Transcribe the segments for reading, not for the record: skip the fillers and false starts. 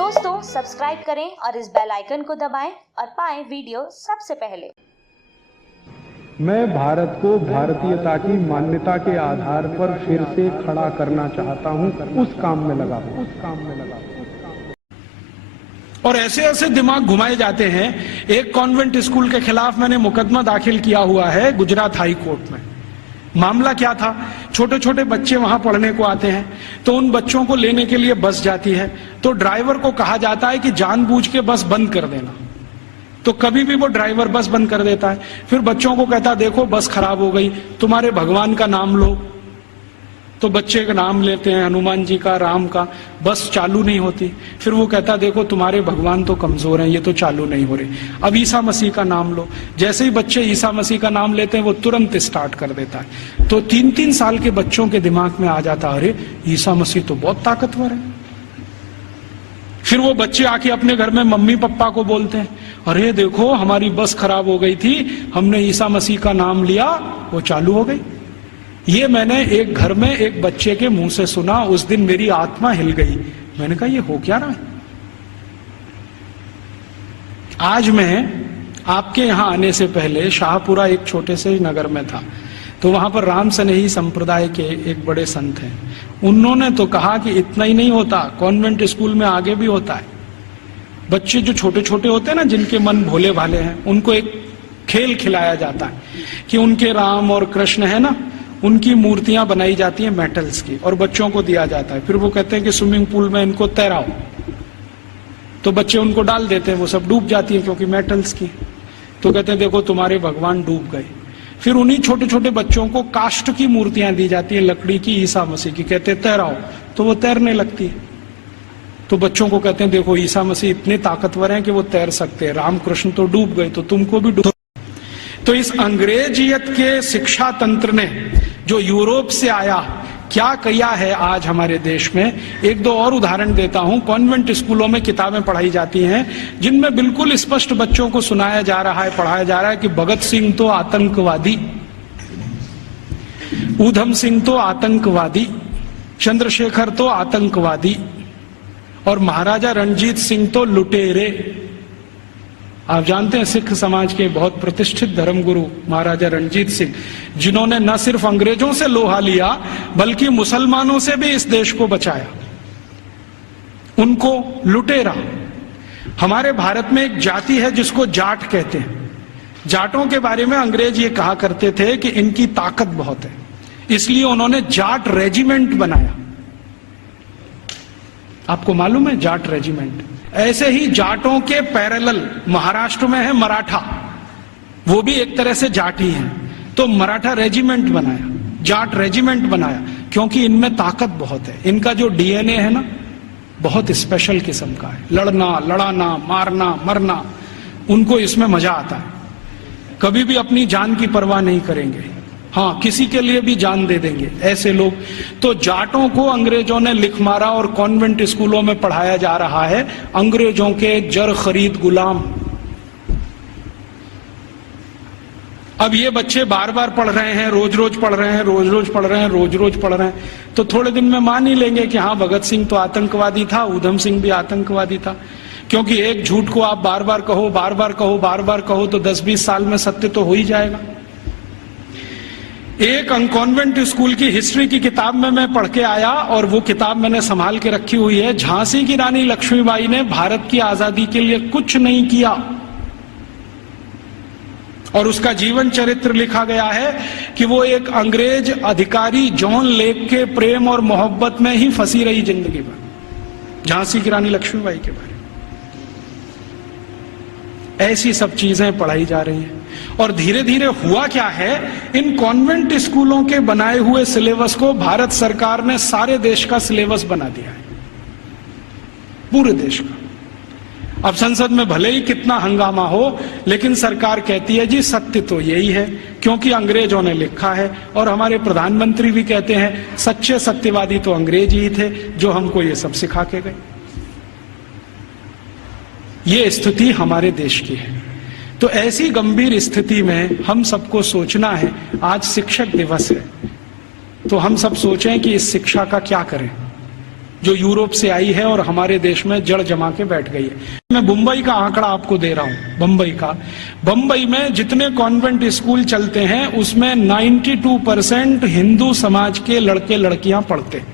दोस्तों सब्सक्राइब करें और इस बेल आइकन को दबाएं और पाएं वीडियो सबसे पहले। मैं भारत को भारतीयता की मान्यता के आधार पर फिर से खड़ा करना चाहता हूं, उस काम में लगा हूं। और ऐसे ऐसे दिमाग घुमाए जाते हैं। एक कॉन्वेंट स्कूल के खिलाफ मैंने मुकदमा दाखिल किया हुआ है गुजरात हाई कोर्ट में। मामला क्या था, छोटे छोटे बच्चे वहां पढ़ने को आते हैं, तो उन बच्चों को लेने के लिए बस जाती है, तो ड्राइवर को कहा जाता है कि जानबूझ के बस बंद कर देना। तो कभी भी वो ड्राइवर बस बंद कर देता है। फिर बच्चों को कहता है देखो बस खराब हो गई, तुम्हारे भगवान का नाम लो। तो बच्चे का नाम लेते हैं, हनुमान जी का, राम का, बस चालू नहीं होती। फिर वो कहता देखो तुम्हारे भगवान तो कमजोर हैं, ये तो चालू नहीं हो रही, अब ईसा मसीह का नाम लो। जैसे ही बच्चे ईसा मसीह का नाम लेते हैं वो तुरंत स्टार्ट कर देता है। तो 3-3 साल के बच्चों के दिमाग में आ जाता अरे ईसा मसीह तो बहुत ताकतवर है। फिर वो बच्चे आके अपने घर में मम्मी पापा को बोलते हैं अरे देखो हमारी बस खराब हो गई थी, हमने ईसा मसीह का नाम लिया, वो चालू हो गई। ये मैंने एक घर में एक बच्चे के मुंह से सुना, उस दिन मेरी आत्मा हिल गई। मैंने कहा ये हो क्या रहा है। आज मैं आपके यहां आने से पहले शाहपुरा एक छोटे से नगर में था, तो वहां पर राम स्नेही संप्रदाय के एक बड़े संत हैं। उन्होंने तो कहा कि इतना ही नहीं होता, कॉन्वेंट स्कूल में आगे भी होता है। बच्चे जो छोटे छोटे होते हैं ना, जिनके मन भोले भाले हैं, उनको एक खेल खिलाया जाता है कि उनके राम और कृष्ण है ना, उनकी मूर्तियां बनाई जाती हैं मेटल्स की और बच्चों को दिया जाता है। फिर वो कहते हैं कि स्विमिंग पूल में इनको तैराओ, तो बच्चे उनको डाल देते हैं, वो सब डूब जाती है क्योंकि मेटल्स की। तो कहते हैं देखो तुम्हारे भगवान डूब गए। फिर उन्हीं छोटे छोटे बच्चों को काष्ठ की मूर्तियां दी जाती है, लकड़ी की, ईसा मसीह की, कहते हैं तैराओ, तो वो तैरने लगती है। तो बच्चों को कहते हैं देखो ईसा मसीह इतने ताकतवर हैं कि वो तैर सकते हैं, रामकृष्ण तो डूब गए, तो तुमको भी डूब। तो इस अंग्रेजियत के शिक्षा तंत्र ने जो यूरोप से आया क्या किया है आज हमारे देश में। एक दो और उदाहरण देता हूं। कॉन्वेंट स्कूलों में किताबें पढ़ाई जाती हैं जिनमें बिल्कुल स्पष्ट बच्चों को सुनाया जा रहा है, पढ़ाया जा रहा है कि भगत सिंह तो आतंकवादी, ऊधम सिंह तो आतंकवादी, चंद्रशेखर तो आतंकवादी और महाराजा रणजीत सिंह तो लुटेरे। आप जानते हैं सिख समाज के बहुत प्रतिष्ठित धर्मगुरु महाराजा रणजीत सिंह, जिन्होंने न सिर्फ अंग्रेजों से लोहा लिया बल्कि मुसलमानों से भी इस देश को बचाया, उनको लुटेरा। हमारे भारत में एक जाति है जिसको जाट कहते हैं। जाटों के बारे में अंग्रेज ये कहा करते थे कि इनकी ताकत बहुत है, इसलिए उन्होंने जाट रेजिमेंट बनाया। आपको मालूम है जाट रेजिमेंट। ऐसे ही जाटों के पैरेलल महाराष्ट्र में है मराठा, वो भी एक तरह से जाट ही है, तो मराठा रेजिमेंट बनाया, जाट रेजिमेंट बनाया, क्योंकि इनमें ताकत बहुत है। इनका जो डीएनए है ना, बहुत स्पेशल किस्म का है। लड़ना, लड़ाना, मारना, मरना, उनको इसमें मजा आता है। कभी भी अपनी जान की परवाह नहीं करेंगे, हाँ किसी के लिए भी जान दे देंगे ऐसे लोग। तो जाटों को अंग्रेजों ने लिख मारा और कॉन्वेंट स्कूलों में पढ़ाया जा रहा है अंग्रेजों के जर खरीद गुलाम। अब ये बच्चे बार बार पढ़ रहे हैं, रोज रोज पढ़ रहे हैं, रोज रोज पढ़ रहे हैं, रोज रोज पढ़ रहे हैं, तो थोड़े दिन में मान ही लेंगे कि हाँ भगत सिंह तो आतंकवादी था, ऊधम सिंह भी आतंकवादी था। क्योंकि एक झूठ को आप बार बार कहो, बार बार कहो, बार बार कहो, तो 10-20 साल में सत्य तो हो ही जाएगा। एक कॉन्वेंट स्कूल की हिस्ट्री की किताब में मैं पढ़ के आया और वो किताब मैंने संभाल के रखी हुई है। झांसी की रानी लक्ष्मीबाई ने भारत की आजादी के लिए कुछ नहीं किया और उसका जीवन चरित्र लिखा गया है कि वो एक अंग्रेज अधिकारी जॉन लेक के प्रेम और मोहब्बत में ही फंसी रही जिंदगी भर। झांसी की रानी लक्ष्मीबाई के बारे में ऐसी सब चीजें पढ़ाई जा रही हैं। और धीरे धीरे हुआ क्या है, इन कॉन्वेंट स्कूलों के बनाए हुए सिलेबस को भारत सरकार ने सारे देश का सिलेबस बना दिया है, पूरे देश का। अब संसद में भले ही कितना हंगामा हो, लेकिन सरकार कहती है जी सत्य तो यही है, क्योंकि अंग्रेजों ने लिखा है। और हमारे प्रधानमंत्री भी कहते हैं सच्चे सत्यवादी तो अंग्रेज ही थे जो हमको ये सब सिखा के गए। ये स्थिति हमारे देश की है। तो ऐसी गंभीर स्थिति में हम सबको सोचना है, आज शिक्षक दिवस है, तो हम सब सोचें कि इस शिक्षा का क्या करें। जो यूरोप से आई है और हमारे देश में जड़ जमा के बैठ गई है। मैं मुंबई का आंकड़ा आपको दे रहा हूं, बंबई में जितने कॉन्वेंट स्कूल चलते हैं उसमें 92% हिंदू समाज के लड़के लड़कियां पढ़ते हैं,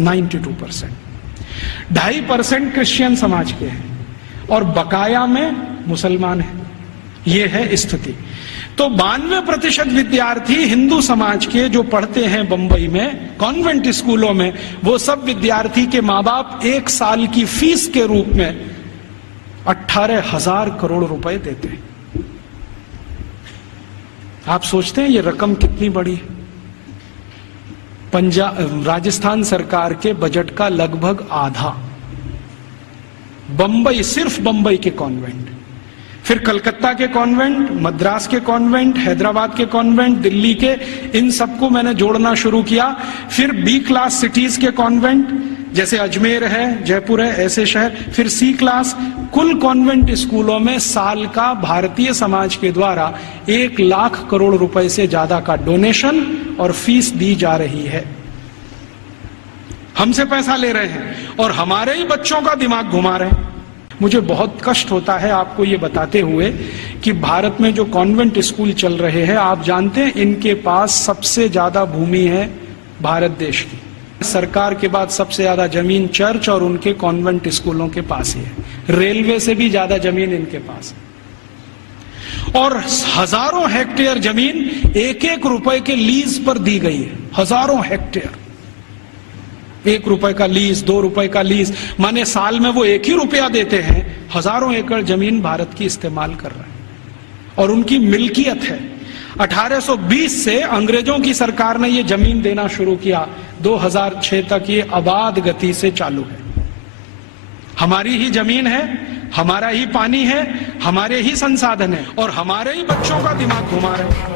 92%। 2.5% क्रिश्चियन समाज के हैं और बकाया में मुसलमान हैं। ये है स्थिति। तो 92% विद्यार्थी हिंदू समाज के जो पढ़ते हैं बंबई में कॉन्वेंट स्कूलों में, वो सब विद्यार्थी के माँ बाप 1 साल की फीस के रूप में 18,000 करोड़ रुपए देते हैं। आप सोचते हैं ये रकम कितनी बड़ी है? राजस्थान सरकार के बजट का लगभग आधा बंबई, सिर्फ बंबई के कॉन्वेंट, फिर कलकत्ता के कॉन्वेंट, मद्रास के कॉन्वेंट, हैदराबाद के कॉन्वेंट, दिल्ली के, इन सबको मैंने जोड़ना शुरू किया। फिर बी क्लास सिटीज के कॉन्वेंट जैसे अजमेर है, जयपुर है, ऐसे शहर, फिर सी क्लास। कुल कॉन्वेंट स्कूलों में साल का भारतीय समाज के द्वारा 1 लाख करोड़ रुपए से ज्यादा का डोनेशन और फीस दी जा रही है। हमसे पैसा ले रहे हैं और हमारे ही बच्चों का दिमाग घुमा रहे हैं। मुझे बहुत कष्ट होता है आपको ये बताते हुए कि भारत में जो कॉन्वेंट स्कूल चल रहे हैं, आप जानते हैं इनके पास सबसे ज्यादा भूमि है भारत देश की। सरकार के बाद सबसे ज्यादा जमीन चर्च और उनके कॉन्वेंट स्कूलों के पास ही है। रेलवे से भी ज्यादा जमीन इनके पास है और हजारों हेक्टेयर जमीन 1-1 रुपए के लीज पर दी गई है। हजारों हेक्टेयर, 1 रुपए का लीज, 2 रुपए का लीज, माने साल में वो 1 ही रुपया देते हैं। हजारों एकड़ जमीन भारत की इस्तेमाल कर रहे हैं और उनकी मिल्कियत है। 1820 से अंग्रेजों की सरकार ने ये जमीन देना शुरू किया, 2006 तक ये आबाद गति से चालू है। हमारी ही जमीन है, हमारा ही पानी है, हमारे ही संसाधन है और हमारे ही बच्चों का दिमाग घुमा रहे हैं।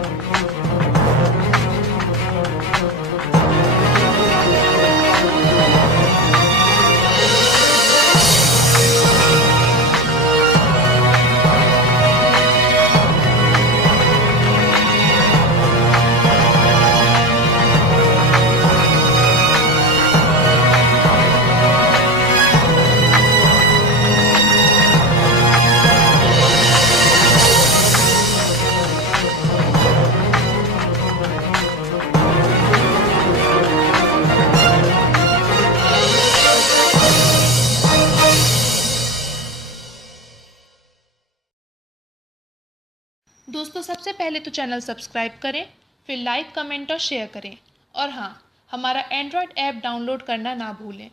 दोस्तों, सबसे पहले तो चैनल सब्सक्राइब करें, फिर लाइक, कमेंट और शेयर करें और हाँ, हमारा एंड्रॉयड ऐप डाउनलोड करना ना भूलें।